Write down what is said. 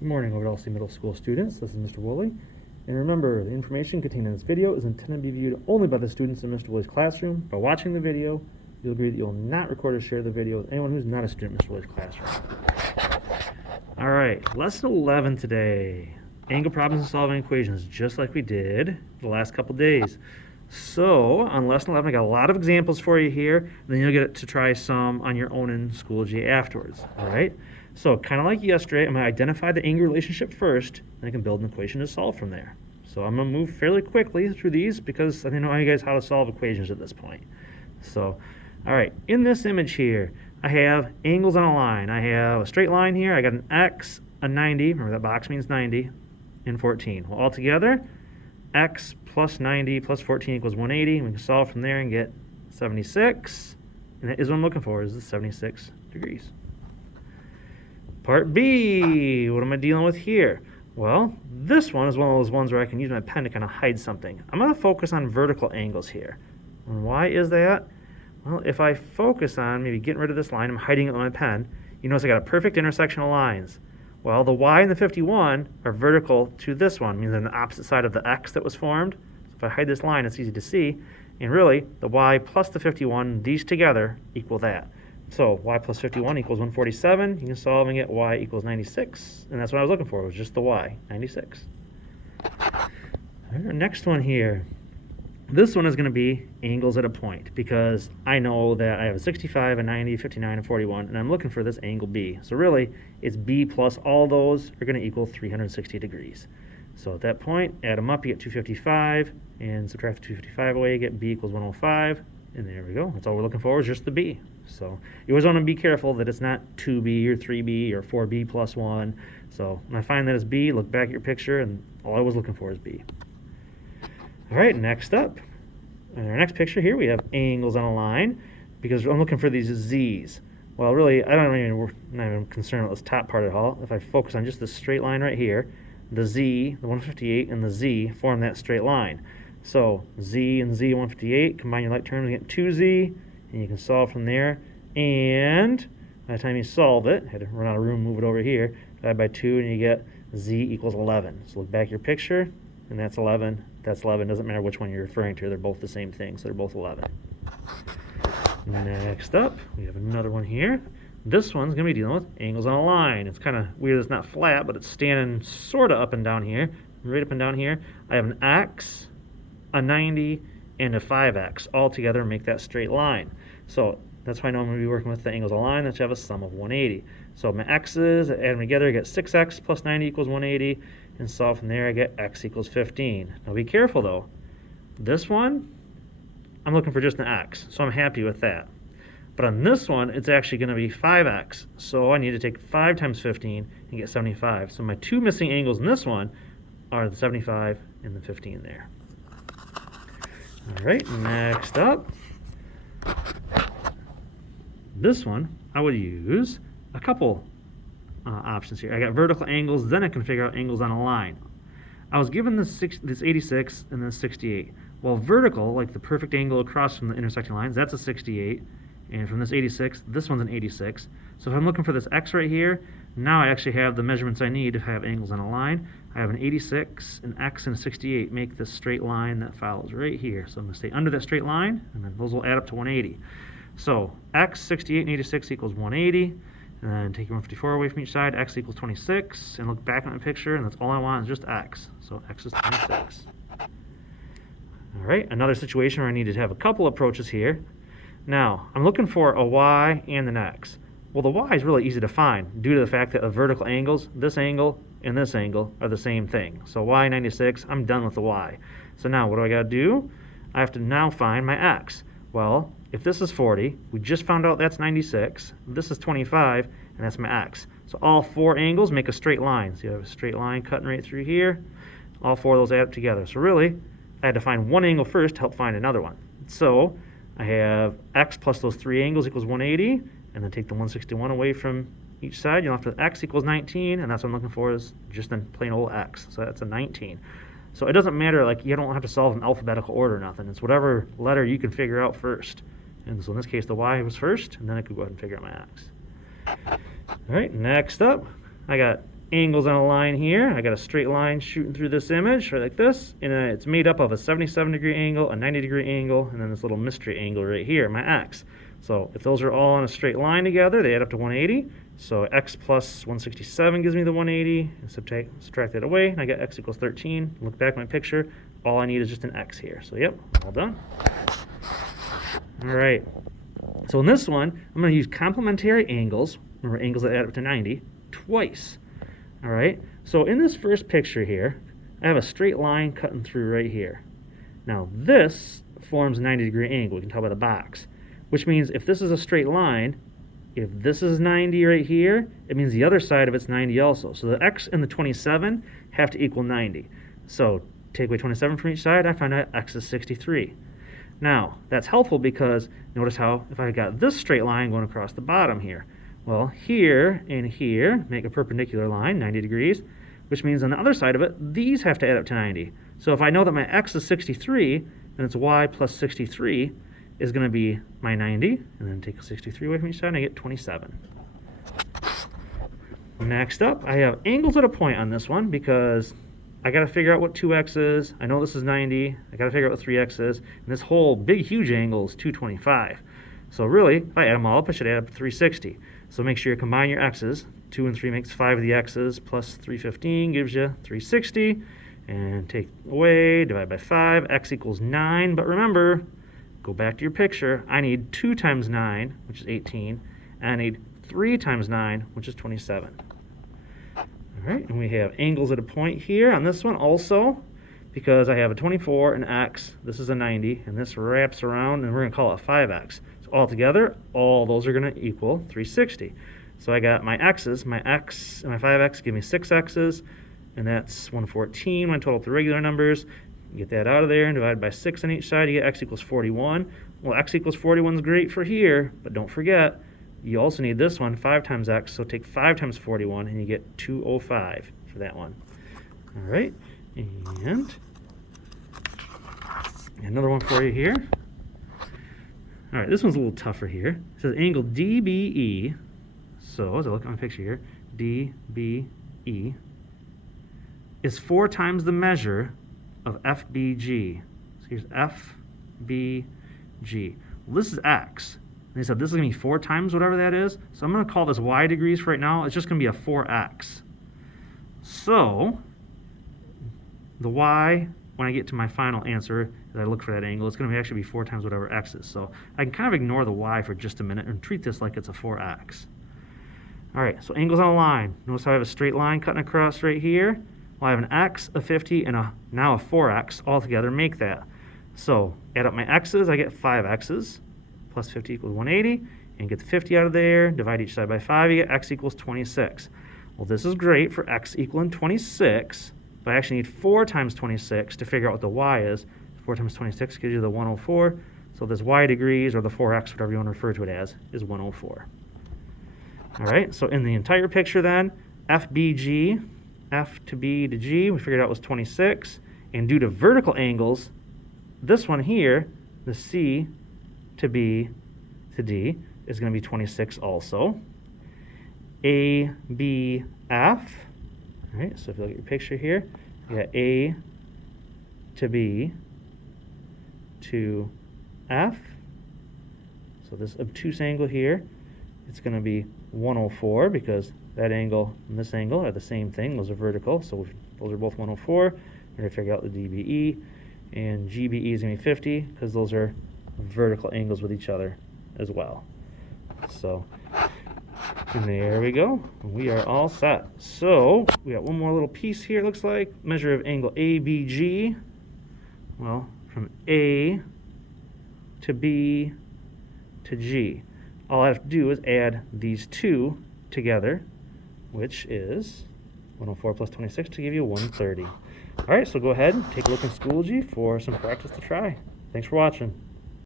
Good morning, Overall Middle School students. This is Mr. Woolley. And remember, the information contained in this video is intended to be viewed only by the students in Mr. Woolley's classroom. By watching the video, you'll agree that you'll not record or share the video with anyone who's not a student in Mr. Woolley's classroom. All right, lesson 11 today. Angle problems and solving equations, just like we did the last couple days. So, on lesson 11, I got a lot of examples for you here, and then you'll get to try some on your own in Schoology afterwards, all right? So, kind of like yesterday, I'm going to identify the angle relationship first, and I can build an equation to solve from there. So, I'm going to move fairly quickly through these because I know you guys how to solve equations at this point. So, all right, in this image here, I have angles on a line. I have a straight line here. I got an x, a 90, remember that box means 90, and 14. Well, altogether, x plus 90 plus 14 equals 180. We can solve from there and get 76. And that is what I'm looking for, is the 76 degrees. Part B, what am I dealing with here? Well, this one is one of those ones where I can use my pen to kind of hide something. I'm going to focus on vertical angles here. And why is that? Well, if I focus on maybe getting rid of this line, I'm hiding it with my pen, you notice I got a perfect intersection of lines. Well, the y and the 51 are vertical to this one, meaning they're on the opposite side of the x that was formed. So if I hide this line, it's easy to see. And really, the y plus the 51, these together equal that. So y plus 51 equals 147. You can solve and get y equals 96. And that's what I was looking for, was just the y, 96. All right, next one here. This one is going to be angles at a point, because I know that I have a 65, a 90, 59, and 41, and I'm looking for this angle B. So really, it's B plus all those are going to equal 360 degrees. So at that point, add them up, you get 255, and subtract 255 away, you get B equals 105, and there we go. That's all we're looking for, is just the B. So you always want to be careful that it's not 2B or 3B or 4B plus 1. So when I find that it's B, look back at your picture, and all I was looking for is B. All right, next up, in our next picture here, we have angles on a line, because I'm looking for these z's. Well, really, I'm not even concerned with this top part at all. If I focus on just this straight line right here, the z, the 158, and the z form that straight line. So z and z 158, combine your like terms, you get 2z, and you can solve from there. And by the time you solve it, I had to run out of room, move it over here, divide by 2, and you get z equals 11. So look back at your picture, and that's 11. That's 11. Doesn't matter which one you're referring to. They're both the same thing, so they're both 11. Next up, we have another one here. This one's going to be dealing with angles on a line. It's kind of weird. It's not flat, but it's standing sort of up and down here. Right up and down here, I have an x, a 90, and a 5x all together make that straight line. So that's why I know I'm going to be working with the angles on a line. That you have a sum of 180. So my x's, add them together, I get 6x plus 90 equals 180. And solve from there, I get x equals 15. Now be careful though. This one, I'm looking for just an x, so I'm happy with that. But on this one, it's actually going to be 5x. So I need to take 5 times 15 and get 75. So my two missing angles in this one are the 75 and the 15 there. All right, next up. This one, I would use a couple options here. I got vertical angles, then I can figure out angles on a line. I was given this 86 and this 68. Well, vertical, like the perfect angle across from the intersecting lines, that's a 68. And from this 86, this one's an 86. So if I'm looking for this x right here, now I actually have the measurements I need to have angles on a line. I have an 86, an x, and a 68 make this straight line that follows right here. So I'm going to stay under that straight line, and then those will add up to 180. So x, 68, and 86 equals 180. And then take 154 away from each side, x equals 26, and look back at my picture, and that's all I want is just x. So x is 26. All right, another situation where I need to have a couple approaches here. Now, I'm looking for a y and an x. Well, the y is really easy to find due to the fact that the vertical angles, this angle and this angle, are the same thing. So y 96, I'm done with the y. So now what do I got to do? I have to now find my x. Well, if this is 40, we just found out that's 96. This is 25, and that's my x. So all four angles make a straight line. So you have a straight line cutting right through here. All four of those add up together. So really, I had to find one angle first to help find another one. So I have x plus those three angles equals 180, and then take the 161 away from each side. You'll have to x equals 19, and that's what I'm looking for, is just a plain old x. So that's a 19. So it doesn't matter, like, you don't have to solve in alphabetical order or nothing. It's whatever letter you can figure out first. And so in this case, the y was first, and then I could go ahead and figure out my x. All right, next up, I got angles on a line here. I got a straight line shooting through this image, right like this, and it's made up of a 77-degree angle, a 90-degree angle, and then this little mystery angle right here, my x. So if those are all on a straight line together, they add up to 180. So x plus 167 gives me the 180, and subtract that away, and I get x equals 13. Look back at my picture, all I need is just an x here. So yep, all done. All right, so in this one, I'm going to use complementary angles, remember angles that add up to 90, twice. All right, so in this first picture here, I have a straight line cutting through right here. Now this forms a 90-degree angle, you can tell by the box, which means if this is a straight line, if this is 90 right here, it means the other side of it's 90 also. So the x and the 27 have to equal 90. So take away 27 from each side, I find out x is 63. Now, that's helpful because notice how if I got this straight line going across the bottom here, well, here and here make a perpendicular line, 90 degrees, which means on the other side of it, these have to add up to 90. So if I know that my x is 63, then it's y plus 63 is going to be my 90, and then take a 63 away from each side, and I get 27. Next up, I have angles at a point on this one because I got to figure out what 2x is. I know this is 90. I got to figure out what 3x is. And this whole big, huge angle is 225. So really, if I add them all up, I should add up to 360. So make sure you combine your x's. 2 and 3 makes 5 of the x's, plus 315 gives you 360. And take away, divide by 5, x equals 9. But remember, go back to your picture. I need 2 times 9, which is 18. And I need 3 times 9, which is 27. All right, and we have angles at a point here on this one also, because I have a 24 and x, this is a 90, and this wraps around, and we're going to call it 5x. So altogether, all those are going to equal 360. So I got my x's, my x and my 5x give me 6 x's, and that's 114 when I total up the regular numbers. Get that out of there and divide by 6 on each side, you get x equals 41. Well, x equals 41 is great for here, but don't forget, you also need this one, 5 times x, so take 5 times 41, and you get 205 for that one. All right, and another one for you here. All right, this one's a little tougher here. It says angle DBE, so as I look at my picture here, DBE is 4 times the measure of FBG. So here's FBG. Well, this is x. And they said this is going to be 4 times whatever that is. So I'm going to call this y degrees for right now. It's just going to be a 4x. So the y, when I get to my final answer, as I look for that angle, it's going to actually be 4 times whatever x is. So I can kind of ignore the y for just a minute and treat this like it's a 4x. All right, so angles on a line. Notice how I have a straight line cutting across right here. Well, I have an x, a 50, and now a 4x all together make that. So add up my x's, I get 5 x's. Plus 50 equals 180, and get the 50 out of there, divide each side by 5, you get x equals 26. Well, this is great for x equaling 26, but I actually need 4 times 26 to figure out what the y is. 4 times 26 gives you the 104, so this y degrees, or the 4x, whatever you want to refer to it as, is 104. All right, so in the entire picture then, FBG, F to B to G, we figured out was 26, and due to vertical angles, this one here, the C to B to D is going to be 26 also. A, B, F. All right, so if you look at your picture here, you got A to B to F. So this obtuse angle here, it's going to be 104 because that angle and this angle are the same thing. Those are vertical, so those are both 104. We're going to figure out the DBE. And GBE is going to be 50 because those are vertical angles with each other as well. So, and there we go. We are all set. So, we got one more little piece here, it looks like. Measure of angle ABG. Well, from A to B to G. All I have to do is add these two together, which is 104 plus 26 to give you 130. All right, so go ahead and take a look in Schoology for some practice to try. Thanks for watching.